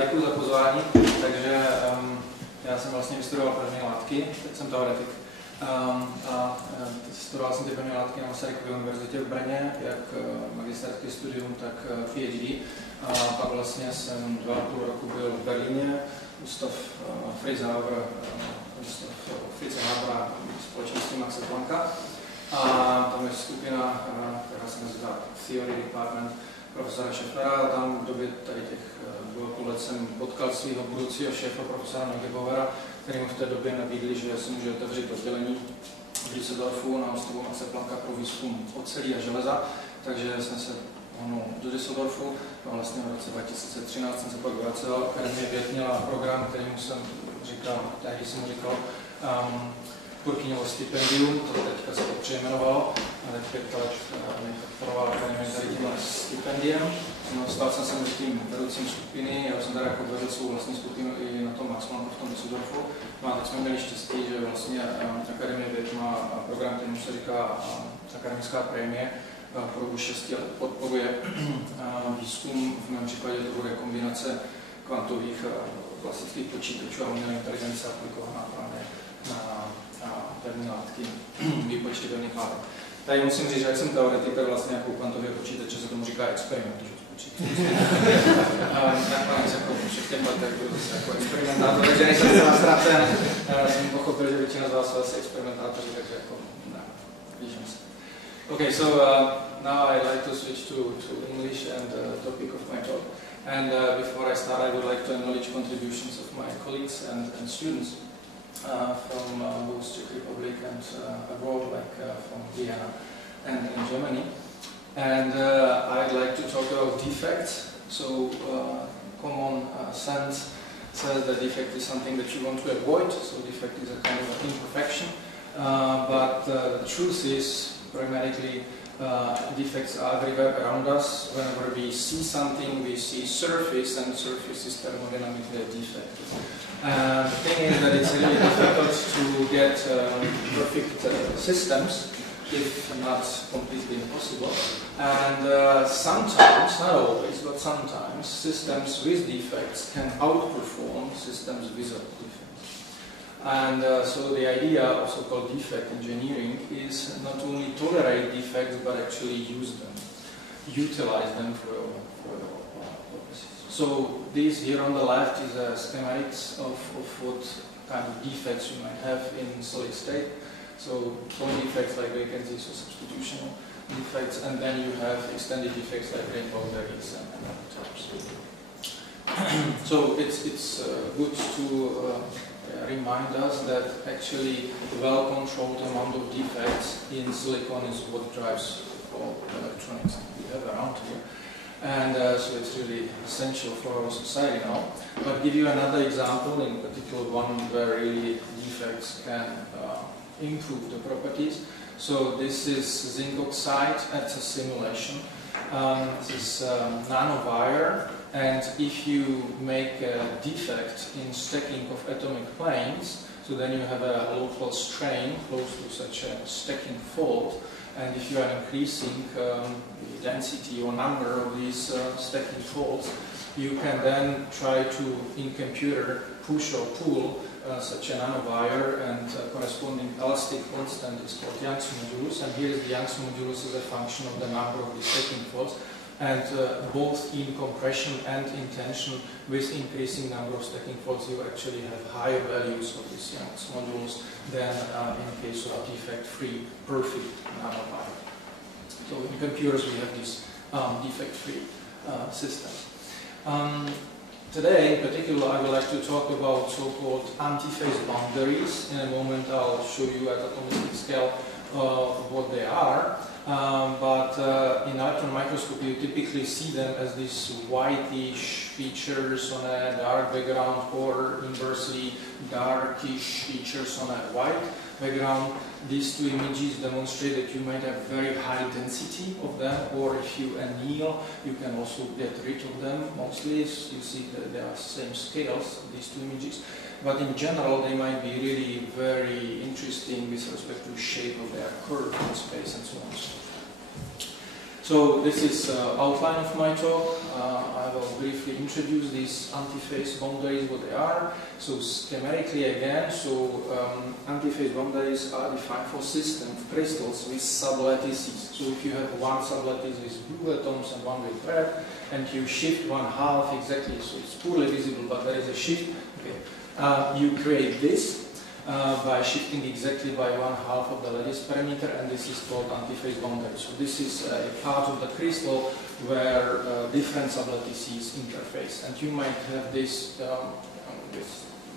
Děkuji za pozvání. Takže já jsem vlastně vystudoval první látky, teď jsem teoretik. Studoval jsem ty první látky na Masarykově univerzitě v Brně, jak magisterské studium, tak Ph.D. A pak vlastně jsem 2,5 roku byl v Berlíně, ústav Fritze Habera společnosti Maxe Plancka. A tam je skupina, která se nazývá Theory Department profesora Schefflera, a tam v době tady těch 2,5 let jsem potkal svého budoucího šéfa, profesora Neugebauera, který mu v té době nabídli, že si může otevřít oddělení v Düsseldorfu na ústavu Maxe Plancka pro výzkum ocelí a železa. Takže jsem se pohnul do Düsseldorfu a vlastně v roce 2013 jsem se pak vracel. Akademie věd měla program, který jsem mu říkal Purkyňovo stipendium, to teďka se to přejmenovalo, a teď 5 let mě podporoval akademie tady tímhle stipendiem. Stal jsem se mezi tím vedoucím skupiny, já jsem tady jako vedl svou vlastní skupinu i na tom Max Plancku v tom Düsseldorfu. No a teď jsme měli štěstí, že vlastně Akademie věd má program, který se říká akademická prémie, po dobu 6 let podporuje výzkum, v mém případě to bude kombinace kvantových klasických počítačů a umělé inteligence aplikovaná právě na pevné látky, výpočty pevných látek. Tady musím říct, že jak jsem teoretik, tak vlastně jako kvantově počítače se tomu říká experiment, že nakonec jako všech těch letech byl zase jako experimentátor, takže nejsem se nastracen, jsem pochopil, že většina z vás jsou asi experimentátoři, takže jako blížím se. Okay, so now I'd like to switch to English and the topic of my talk. And before I start, I would like to acknowledge contributions of my colleagues and students from both Czech Republic and abroad, like from Vienna and in Germany. And I'd like to talk about defects. So common sense says that defect is something that you want to avoid. So defect is a kind of imperfection. But the truth is, pragmatically, defects are everywhere around us. Whenever we see something, we see surface, and surface is thermodynamically a defect. The thing is that it's really difficult to get perfect systems, if not completely impossible. And sometimes, not always, but sometimes, systems with defects can outperform systems without defects. And so the idea of so-called defect engineering is not only tolerate defects, but actually use them, utilize them for your purposes. So this here on the left is a schematic of what kind of defects you might have in solid state. So some defects like vacancies or substitution defects, and then you have extended defects like rainbow berries and other types. So it's good to remind us that actually a well-controlled amount of defects in silicon is what drives all electronics we have around here. And so it's really essential for our society now. But give you another example, in particular one where really defects can improve the properties. So this is zinc oxide at a simulation. This is nanowire. And if you make a defect in stacking of atomic planes, so then you have a local strain close to such a stacking fault. And if you are increasing the density or number of these stacking faults, you can then try to, in computer, push or pull such a nanowire, and corresponding elastic constant is called Young's modulus. And here is the Young's modulus as a function of the number of the stacking faults. And both in compression and in tension, with increasing number of stacking faults, you actually have higher values of these Young's modulus than in case of defect-free, perfect nanowire. So in computers we have these defect-free systems. Today, in particular, I would like to talk about so-called antiphase boundaries. In a moment, I'll show you at atomistic scale what they are. But in electron microscopy, you typically see them as these whitish features on a dark background, or inversely darkish features on a white background. These two images demonstrate that you might have very high density of them, or if you anneal, you can also get rid of them. Mostly, you see that they are same scales, these two images. But in general, they might be really very interesting with respect to the shape of their curve in space and so on. So this is outline of my talk. I will briefly introduce these antiphase boundaries, what they are. So schematically again, antiphase boundaries are defined for system of crystals with sublattices. So if you have one sublattice with blue atoms and one with red, and you shift one half exactly, so it's poorly visible, but there is a shift. Okay. You create this by shifting exactly by one half of the lattice parameter, and this is called antiphase boundary. So this is a part of the crystal where different sublattices interface, and you might have this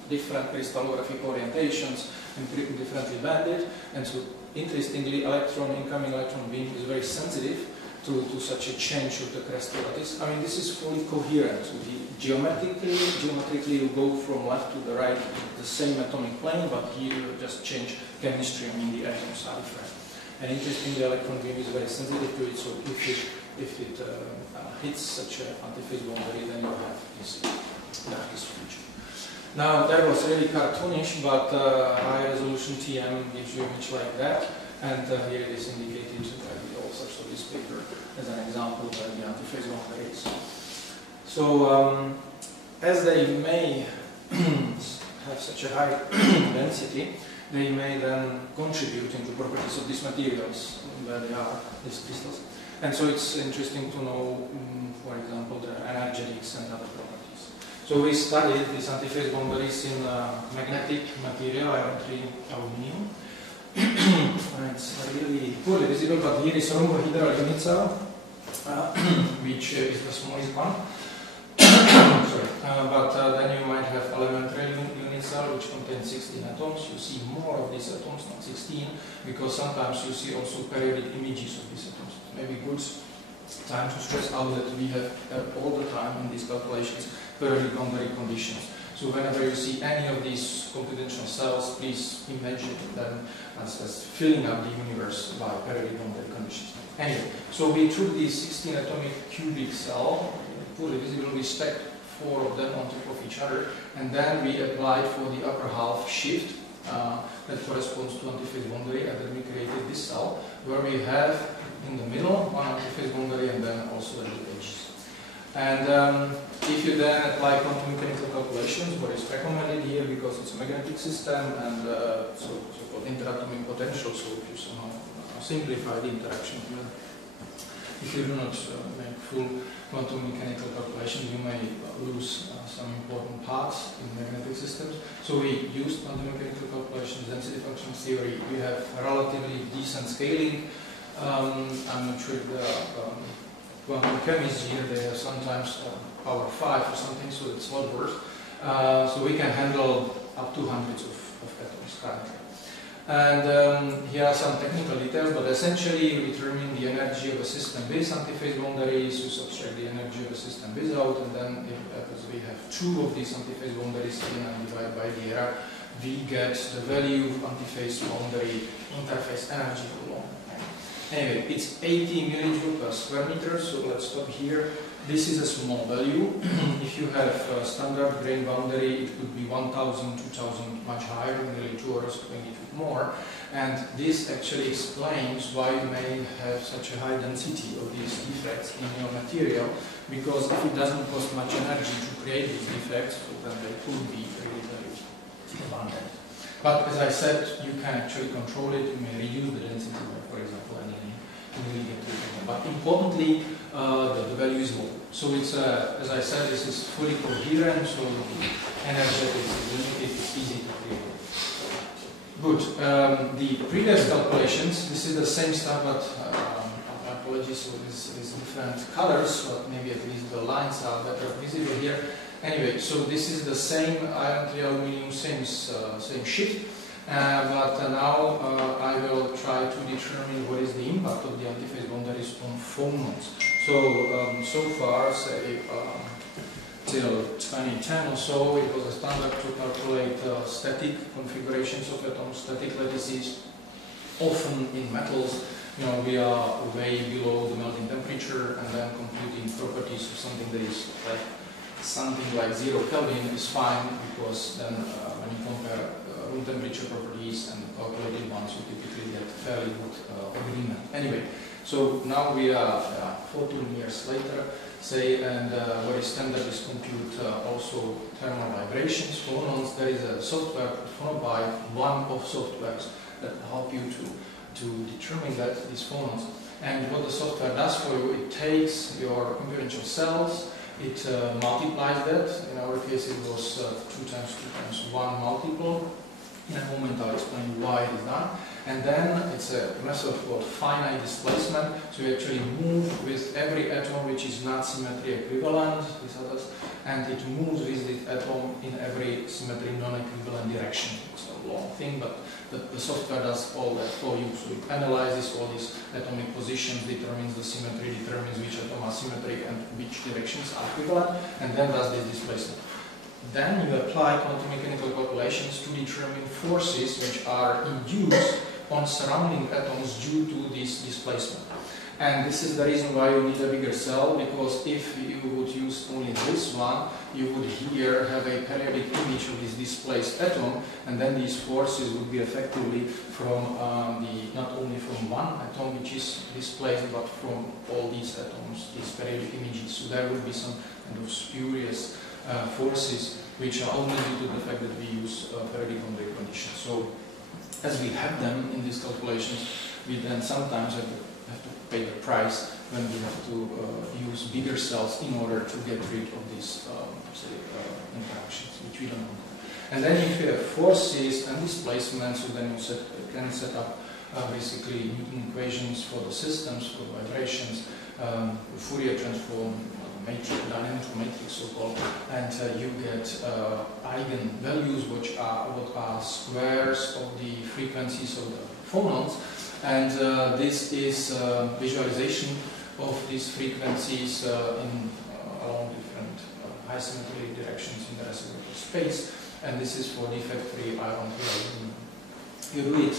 different crystallographic orientations and differently banded. And so interestingly, incoming electron beam is very sensitive to such a change of the crystal lattice. I mean, this is fully coherent. So geometrically you go from left to the right, the same atomic plane, but here you just change chemistry. I mean, the atoms are different. And interestingly, the electron beam is very sensitive to it. So if it hits such an antiphase boundary, then you have this feature. Now that was really cartoonish, but high resolution TM gives you an image like that, and here it is indicated by the authors of this paper as an example where the antiphase boundary is. So as they may have such a high density, they may then contribute into properties of these materials where they are, these crystals. And so it's interesting to know, for example, the energetics and other properties. So we studied these antiphase boundaries in magnetic material, iron 3 aluminum. It's really poorly visible, but here is rhombohedral unit cell, which is the smallest one. Sorry. But then you might have elementary unit cell, which contains 16 atoms. You see more of these atoms, not 16, because sometimes you see also periodic images of these atoms. Maybe good time to stress out that we have all the time in these calculations periodic boundary conditions. So whenever you see any of these computational cells, please imagine them as filling up the universe by periodic boundary conditions. Anyway, so we took these 16 atomic cubic cell, fully visible, we stacked 4 of them on top of each other, and then we applied for the upper half shift that corresponds to antiphase boundary, and then we created this cell where we have in the middle one antiphase boundary and then also at the edges. And if you then apply quantum mechanical calculations, what is recommended here because it's a magnetic system and so-called interatomic potential, so if you somehow simplify the interaction here, if you do not make full quantum mechanical calculations, you may lose some important parts in magnetic systems. So we used quantum mechanical calculations, density function theory. We have relatively decent scaling. I'm not sure if the quantum chemists here, they have sometimes power 5 or something, so it's a lot worse. So we can handle up to hundreds of atoms currently. And here are some technical details, but essentially you determine the energy of a system with antiphase boundaries, you subtract the energy of a system without, and then because we have 2 of these antiphase boundaries in and divide by the error, we get the value of antiphase boundary interface energy for long. Anyway, it's 80 millijoule per square meter, so let's stop here. This is a small value. If you have a standard grain boundary, it could be 1000, 2000, much higher, nearly 2 orders of magnitude more. And this actually explains why you may have such a high density of these defects in your material, because if it doesn't cost much energy to create these defects, then they could be really very abundant. But as I said, you can actually control it. You may reduce the density by, for example, anything. But importantly, the value is low. So it's, as I said, this is fully coherent, so the energetics is limited, it's easy to create. Good. The previous calculations, this is the same stuff, but apologies for these different colors, but maybe at least the lines are better visible here. Anyway, so this is the same iron 3 aluminum, same shift. But now I will try to determine what is the impact of the antiphase boundaries on phonons. So far, say till 2010 or so, it was a standard to calculate static configurations of atoms, static lattices, often in metals. You know, we are way below the melting temperature, and then computing properties of something that is like something like 0 Kelvin is fine, because then when you compare room temperature properties and calculated ones, you typically get fairly good agreement. Anyway, so now we are 14 years later, say, and what is standard is compute also thermal vibrations, phonons. There is a software, Phonoby, one of softwares that help you to determine that, these phonons. And what the software does for you, it takes your computational cells, it multiplies that. In our case it was 2 times 2 times 1 multiple. In a moment I'll explain why it is done. And then it's a method called finite displacement. So you actually move with every atom which is not symmetry equivalent, these others, and it moves with the atom in every symmetry non-equivalent direction. It's a long thing, but the software does all that for you. So it analyzes all these atomic positions, determines the symmetry, determines which atom are symmetry and which directions are equivalent, and then does this displacement. Then you apply quantum mechanical calculations to determine forces which are induced on surrounding atoms due to this displacement. And this is the reason why you need a bigger cell, because if you would use only this one, you would here have a periodic image of this displaced atom, and then these forces would be effectively from not only from one atom which is displaced, but from all these atoms, these periodic images. So there would be some kind of spurious forces which are only due to the fact that we use periodic boundary conditions. So as we have them in these calculations, we then sometimes have to pay the price when we have to use bigger cells in order to get rid of these interactions, which we don't know. And then if you have forces and displacements, so then you can set up basically Newton equations for the systems, for the vibrations, Fourier transform, dynamical matrix so-called, and you get eigenvalues which are what are squares of the frequencies of the phonons, and this is visualization of these frequencies in along different high symmetry directions in the reciprocal space, and this is for defect-free iron-free. You do it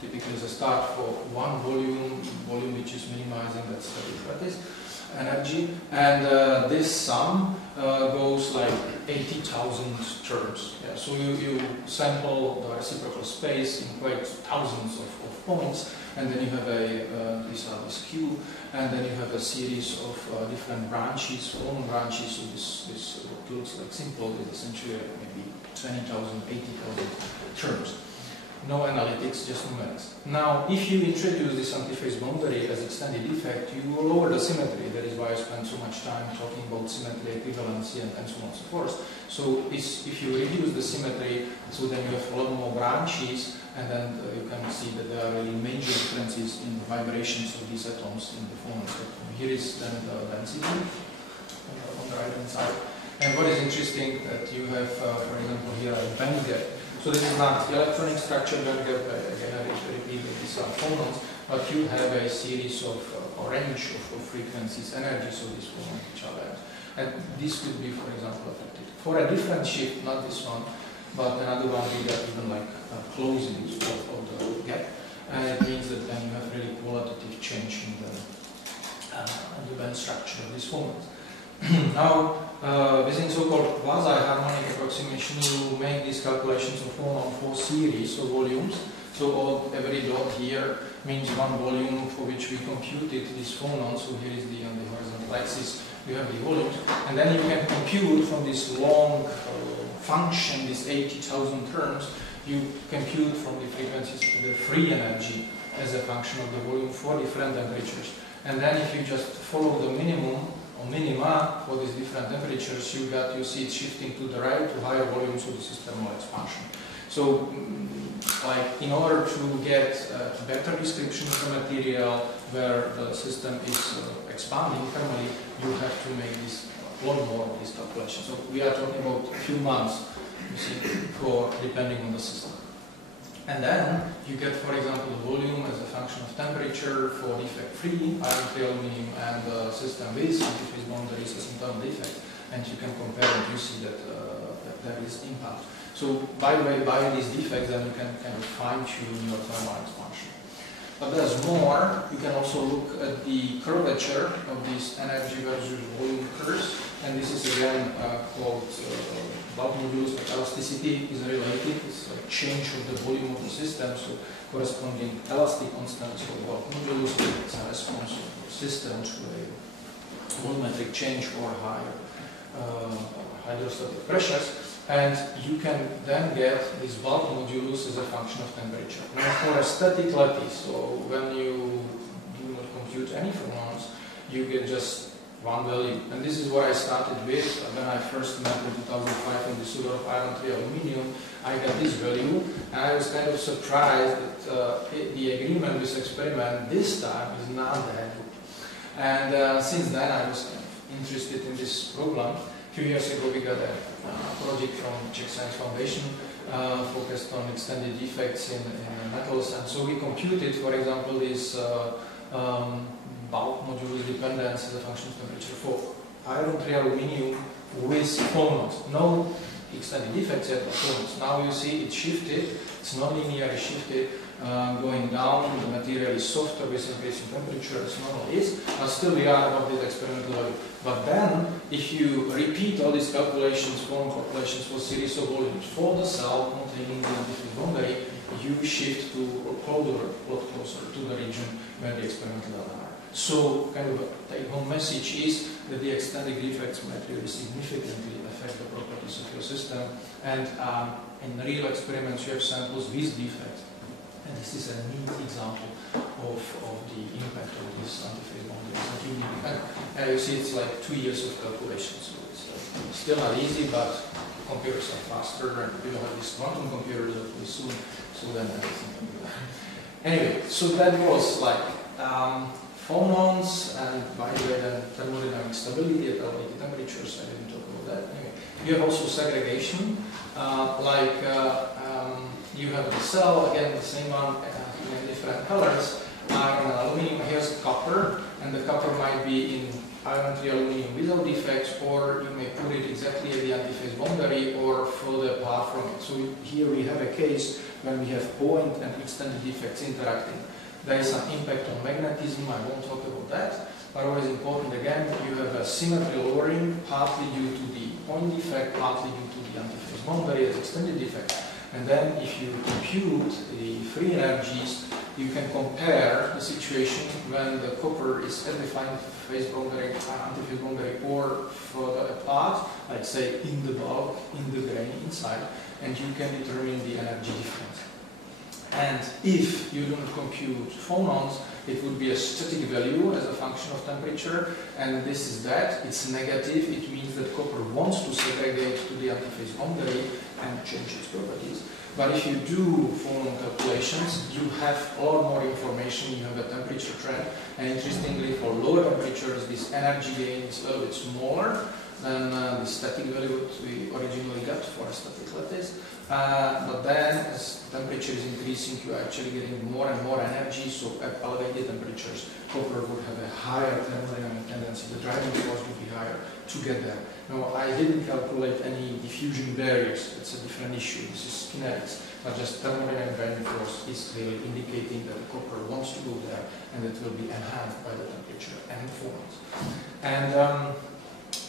typically as a start for one volume which is minimizing, that's the Euphrates energy, and this sum goes like 80,000 terms. Yeah, so you sample the reciprocal space in quite thousands of points, and then you have this Q, and then you have a series of different branches, phone branches. So this what looks like simple is essentially maybe 20,000, 80,000 terms. No analytics, just numerics. Now, if you introduce this antiphase boundary as extended effect, you will lower the symmetry. That is why I spend so much time talking about symmetry, equivalency, and so on and so forth. So if you reduce the symmetry, so then you have a lot more branches, and then you can see that there are really major differences in the vibrations of these atoms in the phonon spectrum. Here is then the density on the right hand side. And what is interesting that you have, for example, here a band gap. So this is not electronic structure band gap, again I repeat that these are phonons, but you have a series of a range of frequencies, energies of these phonons which are there. And this could be, for example, affected. For a different shift, not this one, but another one we got even like closings of the gap, and it means that then you have really qualitative change in the band structure of these phonons. Now, within so-called quasi-harmonic approximation, you make these calculations of phonon for series of volumes. So every dot here means one volume for which we computed this phonon. So here is on the horizontal axis, you have the volumes. And then you can compute from this long function, this 80,000 terms, you compute from the frequencies the free energy as a function of the volume for different temperatures. And then if you just follow the minimum or minima for these different temperatures, you see it shifting to the right to higher volumes, so this is thermal expansion. So, like in order to get a better description of the material where the system is expanding thermally, you have to make this a lot more of these calculations. So we are talking about a few months, you see, for depending on the system. And then you get, for example, the volume as a function of temperature for defect-free, iron-free aluminum, and the system with antiphase boundaries as internal defect, and you can compare and you see that, there is impact. So by these defects, then you can kind of fine-tune your thermal expansion. But there's more. You can also look at the curvature of these energy versus volume curves, and this is again called bulk modulus, like elasticity is related. It's like change of the volume of the system, so corresponding elastic constants for bulk modulus is a response of the system to a volumetric change or higher hydrostatic pressures. And you can then get this bulk modulus as a function of temperature. Now for a static lattice, so when you do not compute any phonons, you get just one value. And this is what I started with when I first met in 2005 in the sugar of iron 3 aluminium. I got this value, and I was kind of surprised that the agreement with experiment this time is not that good. And since then I was kind of interested in this problem. A few years ago we got a project from Czech Science Foundation focused on extended defects in metals, and so we computed, for example, this bulk modulus dependence as a function of temperature for iron 3 aluminium with phonons. No extended defects yet, but phonons. Now you see it shifted, it's non-linearly shifted, going down, the material is softer with increasing temperature as normal is, but still we are above this experimental value. But then, if you repeat all these calculations, phonon calculations for series of volumes for the cell containing the antiphase boundary, you shift to a lot closer to the region where the experimental data are. So, kind of a take-home message is that the extended defects might really significantly affect the properties of your system, and in real experiments you have samples with defects. And this is a neat example of the impact of this antiphase boundary. And you see it's like 2 years of calculation, so it's still not easy, but computers are faster, and we will have these quantum computers hopefully soon, so then everything can be done. Anyway, so that was like phonons, and by the way, then thermodynamic stability at elevated temperatures. I didn't talk about that. Anyway, you have also segregation, you have the cell, again the same one in different colors, iron and aluminium. Here's copper, and the copper might be in iron 3 aluminium without defects, or you may put it exactly at the antiphase boundary or further apart from it. So here we have a case when we have point and extended defects interacting. There is some impact on magnetism, I won't talk about that. But what is important again, you have a symmetry lowering, partly due to the point defect, partly due to the antiphase boundary as extended defect. And then if you compute the free energies, you can compare the situation when the copper is at the phase boundary, antiphase boundary, or further apart, like say in the bulk, in the grain inside, and you can determine the energy difference. And if you do not compute phonons, it would be a static value as a function of temperature, and this is that, it's negative, it means that copper wants to segregate to the antiphase boundary and change its properties. But if you do phonon calculations, you have a lot more information, you have a temperature trend, and interestingly for lower temperatures this energy gain is a little bit smaller than the static value that we originally got for a static lattice. But then as temperature is increasing, you are actually getting more and more energy, so at elevated temperatures copper would have a higher thermodynamic tendency, the driving force would be higher to get there. Now I didn't calculate any diffusion barriers, it's a different issue, this is kinetics, but just thermodynamic driving force is clearly indicating that copper wants to go there, and it will be enhanced by the temperature and phonons. And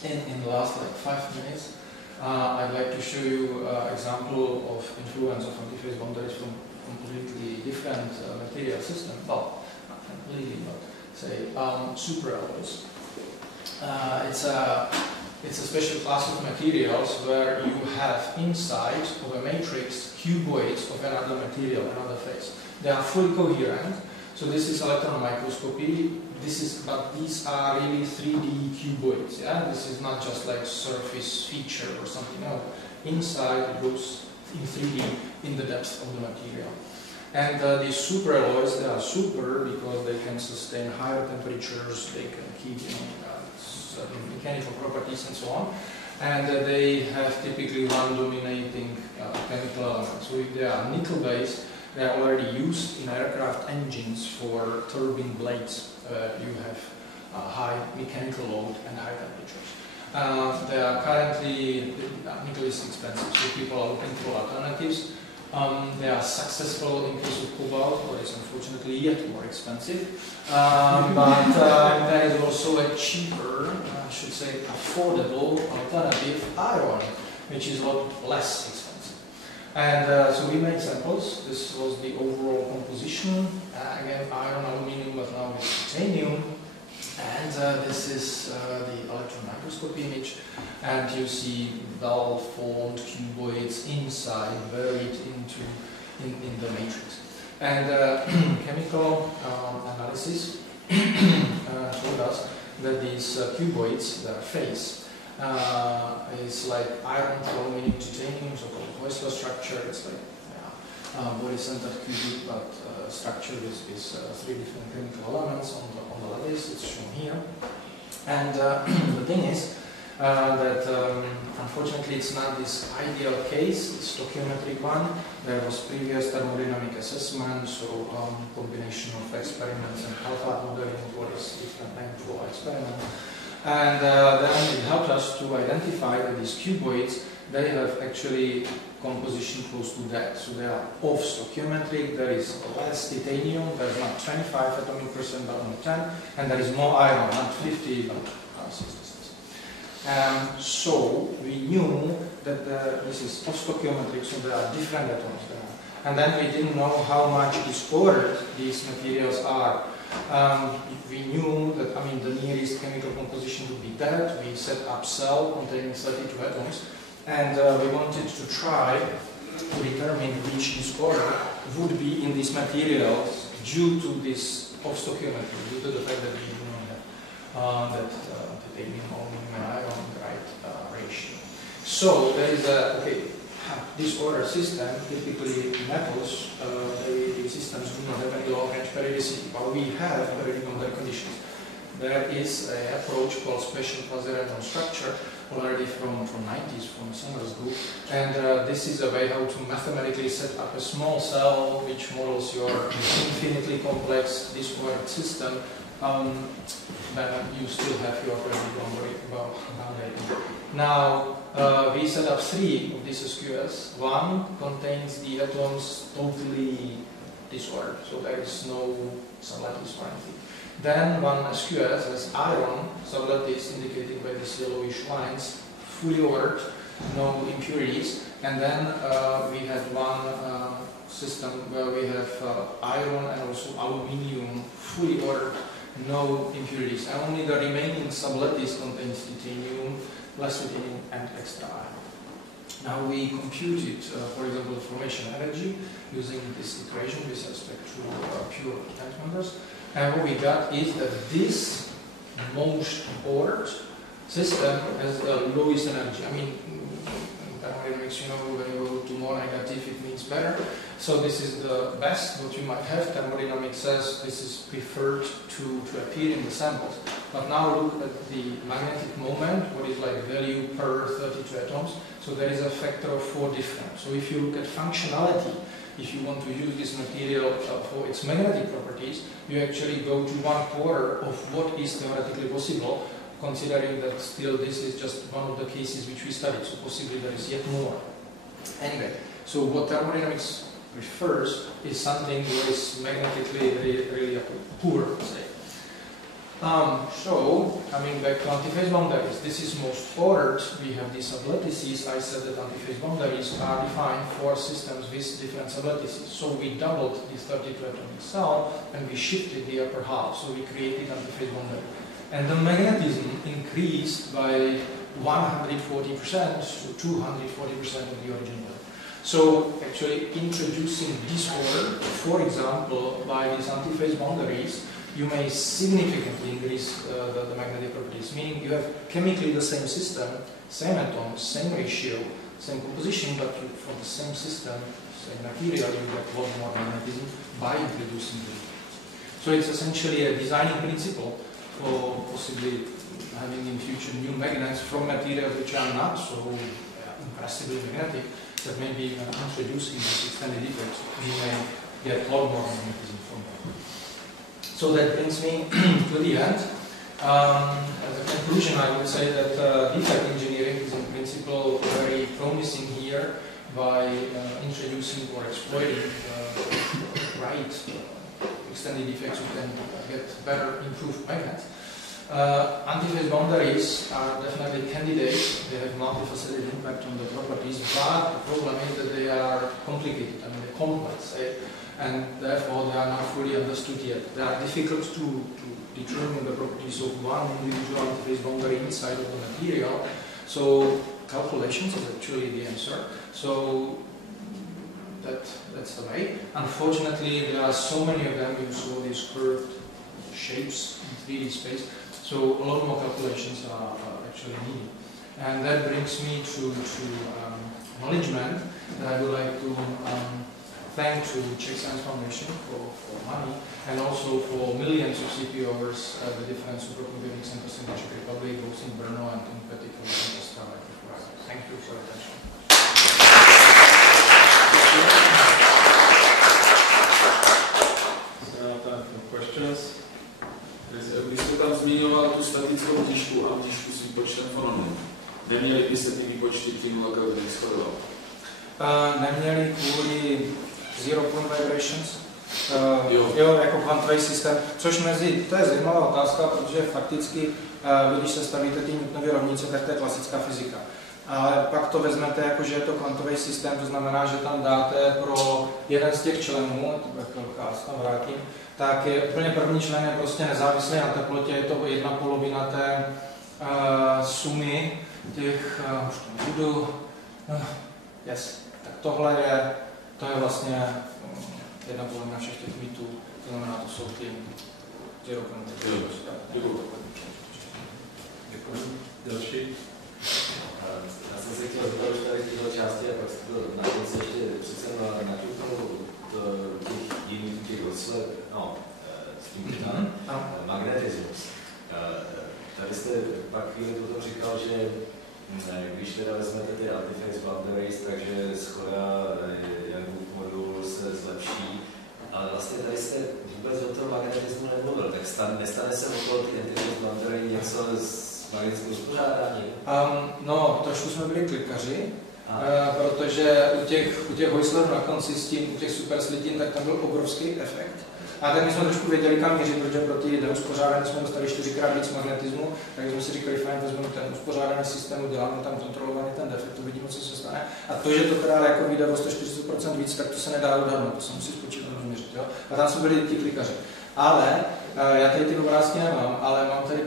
in the last like 5 minutes, I'd like to show you an example of influence of antiphase boundaries from completely different material system. Well, not completely, but say superalloys. It's a special class of materials where you have inside of a matrix cuboids of another material, another phase. They are fully coherent. So this is electron microscopy. But these are really 3D cuboids. Yeah, this is not just like surface feature or something else. Inside it goes in 3D in the depth of the material. And these superalloys, they are super because they can sustain higher temperatures. They can keep certain mechanical properties and so on. And they have typically one dominating chemical element. So if they are nickel-based, they are already used in aircraft engines for turbine blades. You have high mechanical load and high temperatures. They are currently, nickel is expensive, so people are looking for alternatives. They are successful in case of cobalt, but it's unfortunately yet more expensive. But there is also a cheaper, I should say affordable alternative, iron. which is a lot less expensive. And so we made samples. This was the overall composition. Again, iron, aluminium, but now with titanium. And this is the electron microscope image. And you see well-formed cuboids inside, buried in the matrix. And chemical analysis showed us that these cuboids, their phase, is like iron, aluminium, titanium, so-called Heusler structure. It's like body-centered cubic, but structure with 3 different chemical elements on the lattice. It's shown here. And the thing is that unfortunately it's not this ideal case, it's stoichiometric one. There was previous thermodynamic assessment, so combination of experiments and alpha modeling, what is different name for experiment. And then it helped us to identify that these cuboids, they have actually composition close to that. So they are off stoichiometric, there is less titanium, there's not 25 atomic percent but only 10, and there is more iron, not 50 but 66. So we knew that this is off stoichiometric, so there are different atoms there. And then we didn't know how much disordered these materials are. We knew that, the nearest chemical composition would be that. We set up cell containing 32 atoms, and we wanted to try to determine which disorder would be in these materials due to this off stoichiometry, due to the fact that we didn't know that titanium, aluminum, and iron right ratio. So there is a disorder system. Typically metals, the systems do not have any long-range periodicity, but we have periodic boundary conditions. There is an approach called special quasi-random structure already from 90s, from Sanger's group, and this is a way how to mathematically set up a small cell which models your infinitely complex disordered system. Then you still have your periodic boundary. Now we set up 3 of these SQS. One contains the atoms totally disordered, so there is no sublattice or anything. Then one SQS has iron sublattice indicated by these yellowish lines, fully ordered, no impurities. And then we had one system where we have iron and also aluminium fully ordered, no impurities. And only the remaining sublattice contains titanium, less titanium, and extra iron. Now we computed, for example, the formation energy using this equation with respect to pure tense members. And what we got is that this most ordered system has the lowest energy. In thermodynamics, when you go to more negative, it means better. So this is the best what you might have. Thermodynamics says this is preferred to appear in the samples. But now look at the magnetic moment, what is like value per 32 atoms. So there is a factor of 4 different. So if you look at functionality, if you want to use this material for its magnetic properties, you actually go to 1/4 of what is theoretically possible, considering that still this is just one of the cases which we studied, so possibly there is yet more. Anyway, so what thermodynamics prefers is something that is magnetically really poor, say. So, coming back to antiphase boundaries, this is most ordered. We have these sublattices. I said that antiphase boundaries are defined for systems with different sublattices. So we doubled the 32 atomic cell and we shifted the upper half. So we created antiphase boundary. And the magnetism increased by 140% to 240% of the original. So actually introducing disorder, for example, by these antiphase boundaries, you may significantly increase the magnetic properties, meaning you have chemically the same system, same atoms, same ratio, same composition, but from the same system, same material, you get a lot more magnetism by introducing the defects. So it's essentially a designing principle for possibly having in future new magnets from materials which are not so impressively magnetic, that maybe introducing these extended defects, you may get a lot more magnetism from them. So that brings me to the end. As a conclusion, I would say that defect engineering is in principle very promising here by introducing or exploiting right extended defects. You can get better improved magnets. Antiphase boundaries are definitely candidates. They have multifaceted impact on the properties but the problem is that they are complicated, I mean they're complex, and therefore they are not fully understood yet. They are difficult to determine the properties of one individual interface boundary inside of the material, so calculations is actually the answer. So that's the way. Unfortunately, there are so many of them, you saw these curved shapes in 3D space, so a lot more calculations are actually needed. And that brings me to acknowledgement that I would like to thank to Czech Science Foundation for money, and also for millions of CPU hours at the different supercomputing centers in the Czech Republic, both in Brno and in particular in Friák. Thank you for your attention. Questions? Když jste tam zmiňoval tu statickou tížku a tížku s výpočtem fononu, neměli by se ty výpočty tím logaritmem shodovat? Neměli kvůli zero point vibrations, jo, jako kvantový systém, což to je zajímavá otázka, protože fakticky, když se stavíte ty Newtonovy rovnice, tak to je klasická fyzika. Ale pak to vezmete jako, že je to kvantový systém, to znamená, že tam dáte pro jeden z těch členů, to bude chvilka, tam vrátím, tak je úplně první člen je prostě nezávislý na teplotě, je to 1/2 té sumy těch, už to nebudu, tak tohle je, to je vlastně 1/2 všech těch mýtů, to znamená, to jsou ty zero point. Děkuji. Další? Já jsem se chtěl zeptat už tady tyhle části a pak to na konci ještě přece naťuknul těch jiných těch odsled, s tím magnetismus. Tady jste pak chvíli potom říkal, že když teda vezmete ty antiphase boundaries, takže schoda Youngův modul se zlepší, ale vlastně tady jste vůbec o tom magnetismu nemluvil, tak nestane se okolo ty antiphase boundary něco s magnetickou uspořádání? No, trošku jsme byli klikaři, protože u těch hojslerů na konci s tím, u těch superslitin, tak tam byl obrovský efekt. A tak my jsme trošku věděli, kam měřit, protože pro ty neuspořádané jsme dostali 4x víc magnetismu, takže jsme si říkali, fajn, vezmeme ten uspořádaný systém, uděláme tam kontrolovaný ten defekt, uvidíme, co se stane. A to, že to teda jako vyjde o 140% víc, tak to se nedá odhadnout, to se musí spočítat a změřit. Jo? A tam jsme byli ti klikaři. Ale já tady ty obrázky nemám, ale mám tady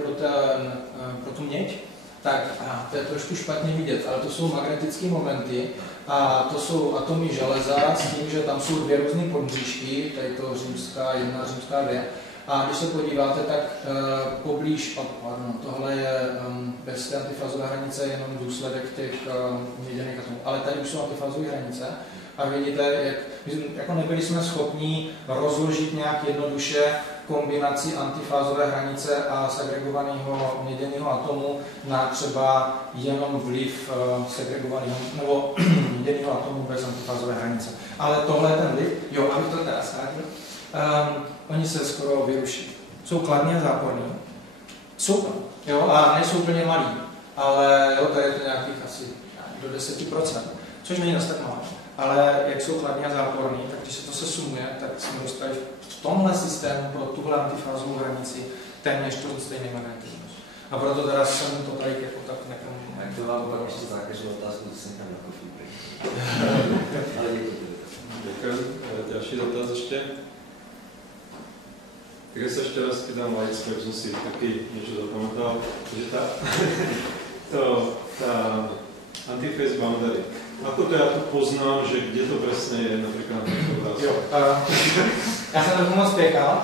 pro tu měď, tak to je trošku špatně vidět, ale to jsou magnetické momenty a to jsou atomy železa s tím, že tam jsou dvě různé podbřížky, tady to římská 1, římská 2. A když se podíváte, tak poblíž, tohle je bez té antifázové hranice jenom důsledek těch měděných atomů, ale tady už jsou antifázové hranice. A vidíte, jak jako nebyli jsme schopni rozložit nějak jednoduše kombinaci antifázové hranice a segregovaného měděného atomu na třeba jenom vliv segregovaného nebo měděného atomu bez antifázové hranice. Ale tohle je ten vliv, jo, abych to teda zkrátil, oni se skoro vyruší. Jsou kladně záporní, jsou, jo, a nejsou úplně malí, ale jo, tady je to nějakých asi do 10%, což není dost tak malé. Ale jak jsou kladně a záporní, tak když se to sumuje, tak jsme dostali v tomhle systému pro tuhle antifázovou hranici téměř to stejný magnetismus. A proto teda jsem to tady jako tak nekomu... Jak to vám pak ještě zákažnou otázku, to jsem tam na kofí. Ale děkuji. Další dotaz ještě? Tak se ještě raz pýtám laicky, jak jsem si taky něco zapamatoval, že ta antiphase boundary. Ako to já to poznám, že kde to přesně je, například na tomto obrázku? Jo, já jsem to moc spěchal,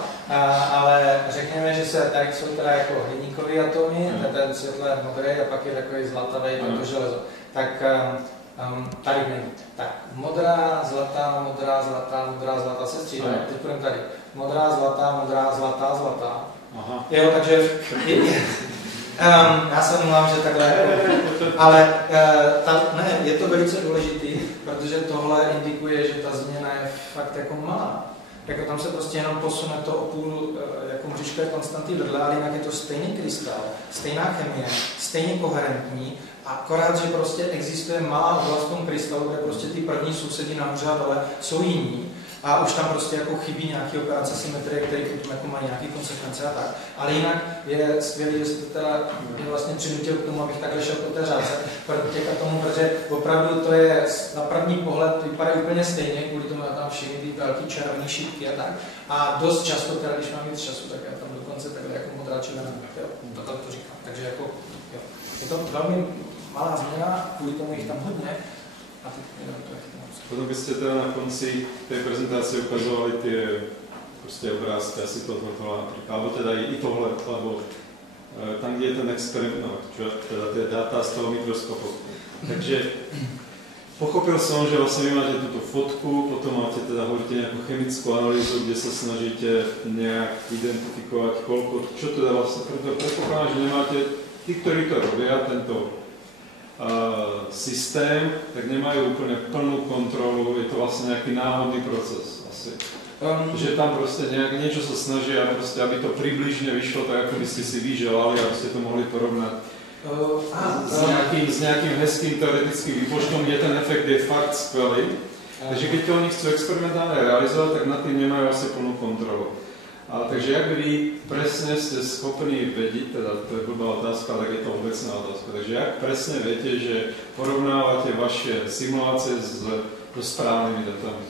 ale řekněme, že se tady jsou teda jako hliníkový atomy, ten světle modrý a pak je takový zlatavý, to železo. Tak tady není. Tak modrá, zlatá, modrá, zlatá, modrá, zlatá se střídají. Teď půjdeme tady. Modrá, zlatá, modrá, zlatá, zlatá. Aha. Jo, takže... já se omlouvám, že takhle, ale je to velice důležitý, protože tohle indikuje, že ta změna je fakt jako malá. Jako tam se prostě jenom posune to o půl, jako mřížka je konstantní vedle, ale jinak je to stejný krystal, stejná chemie, stejně koherentní, akorát, že prostě existuje malá oblast v tom krystalu, kde prostě ty první sousedi nahoře a dole jsou jiní a už tam prostě jako chybí nějaké operace symetrie, které potom jako mají nějaké konsekvence a tak. Ale jinak je skvělý, že jste teda mě vlastně přinutil k tomu, abych takhle šel po té řádce, protože opravdu to je na první pohled vypadá úplně stejně, kvůli tomu tam všechny ty velké červené šipky a tak. A dost často, teda, když mám víc času, tak já tam dokonce takhle jako modrá červená, takhle to říkám. Takže jako, jo. Je to velmi malá změna, kvůli tomu jich tam hodně. A teď to jak potom byste teda na konci té prezentace ukazovali ty prostě obrázky, asi tohle, alebo teda i tohle, alebo tam, kde je ten experiment, no, teda ty data z toho mikroskopu. Takže pochopil jsem, že vlastně vy máte tuto fotku, potom máte teda hovoríte nějakou chemickou analýzu, kde se snažíte nějak identifikovat, koľko, čo teda vlastně, proto předpokládám, že nemáte, tí, ktorí to robia, tento systém, tak nemají úplně plnou kontrolu, je to vlastně nějaký náhodný proces asi. Že tam prostě něco se snaží, a prostě, aby to přibližně vyšlo tak, jako byste si vyželali, abyste to mohli porovnat s nějakým hezkým teoretickým výpočtom, kde ten efekt je fakt skvělý. Takže když to oni chcou experimentálně realizovat, tak nad tím nemají asi plnou kontrolu. Takže jak vy presne ste schopní vedieť, teda to je blbá otázka, tak je to obecná otázka, takže jak presne viete, že porovnávate vaše simulácie so správnymi datami?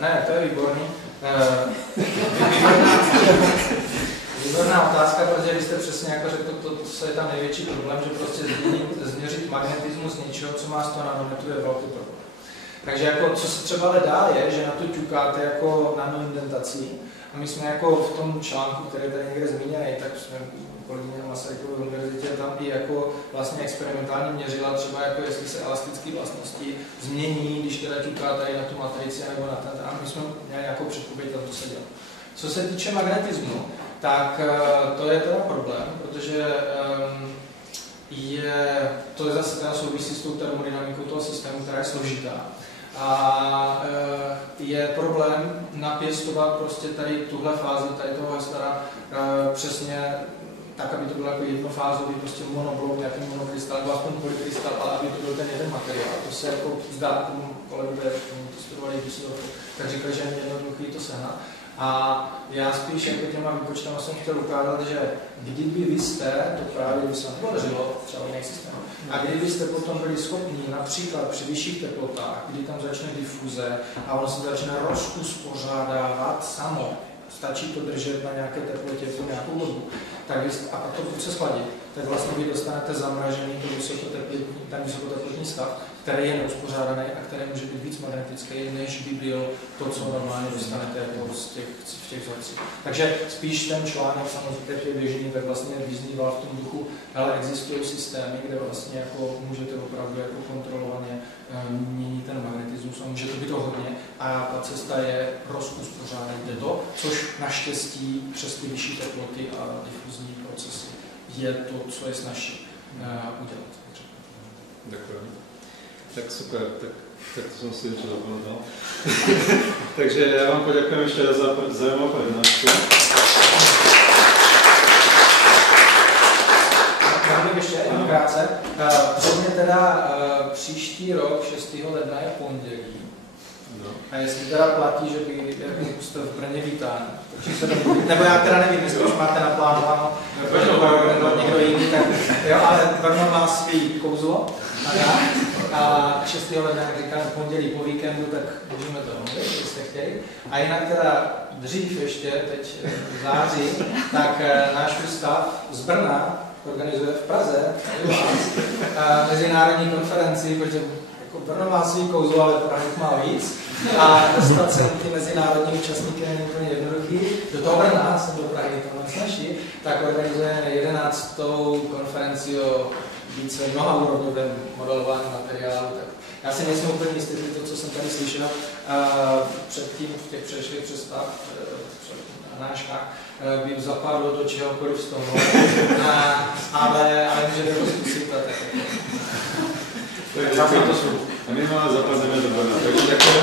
Ne, to je výborný. Výborná otázka, protože vy jste přesně jako řekl, to je tam největší problém, že prostě změřit magnetismus něčeho, co má 100 nanometrů, je velký problém. Takže jako, co se třeba ale dá je, že na to ťukáte jako nanoindentací. A my jsme jako v tom článku, který tady někde zmíněný, tak jsme kolegyně na Masarykové univerzitě tam i jako vlastně experimentálně měřila třeba jako jestli se elastické vlastnosti změní, když teda ťuká tady na tu matrici nebo na ten. A my jsme měli nějakou předpověď, tam to se dělo. Co se týče magnetismu, tak to je teda problém, protože to je zase teda souvisí s tou termodynamikou toho systému, která je složitá. A je problém napěstovat prostě tady tuhle fázi, tady toho hestera přesně tak, aby to bylo jako jednofázový prostě monoblok, nějaký monokrystal, nebo aspoň polykrystal, ale aby to byl ten jeden materiál. To se jako zdá tomu kolegové, tomu to studovali, když tak říkali, že je jednoduchý to sehnat. A já spíš jako těma výpočtama jsem chtěl ukázat, že kdyby vy jste, to právě by se nepodařilo, třeba v jiných systémech, a kdybyste potom byli schopni například při vyšších teplotách, kdy tam začne difuze a ono se začne uspořádávat samo, stačí to držet na nějaké teplotě po nějakou dobu, tak a pak to chce schladit, tak vlastně vy dostanete zamražený ten vysokoteplotní stav, který je neuspořádaný a který může být víc magnetický, než by byl to, co normálně dostanete jako z těch vzorcích. Takže spíš ten článek samozřejmě je běžný, tak vlastně vyznýval v tom duchu, ale existují systémy, kde vlastně jako můžete opravdu jako kontrolovaně měnit ten magnetismus a může to být to hodně a ta cesta je uspořádat to, což naštěstí přes ty vyšší teploty a difuzní procesy je to, co je snazší udělat. Děkuji. Tak super, tak to jsem si něco zapomněl. Takže já vám poděkuji ještě za zajímavou přednášku. Já bych ještě jenom krátce. Předně teda příští rok, 6. ledna je pondělí. No. A jestli teda platí, že by jste v Brně vítán, nebo já teda nevím, jestli už máte naplánováno, nebo někdo jiný, tak jo, ale Brno má svý kouzlo. A 6. ledna, jak říkám, v pondělí po víkendu, tak můžeme to mluvit, jestli chtěli. A jinak teda dřív ještě, teď v září, tak náš ústav z Brna organizuje v Praze mezinárodní konferenci, protože jako Brno má svý kouzlo, ale Praha má víc. A dostat se ty mezinárodní účastníky není úplně jednoduchý. Do toho Brna, jsem do Prahy, to moc snaží, tak organizujeme 11. konferenci o více mnohaúrovňovém modelování materiálu. Tak já si nejsem úplně jistý, to, co jsem tady slyšel předtím v těch předešlých přednáškách, by zapadlo do čehokoliv z toho, ale můžete to zkusit. Tak my máme zapadneme do Brna. Takže děkuji.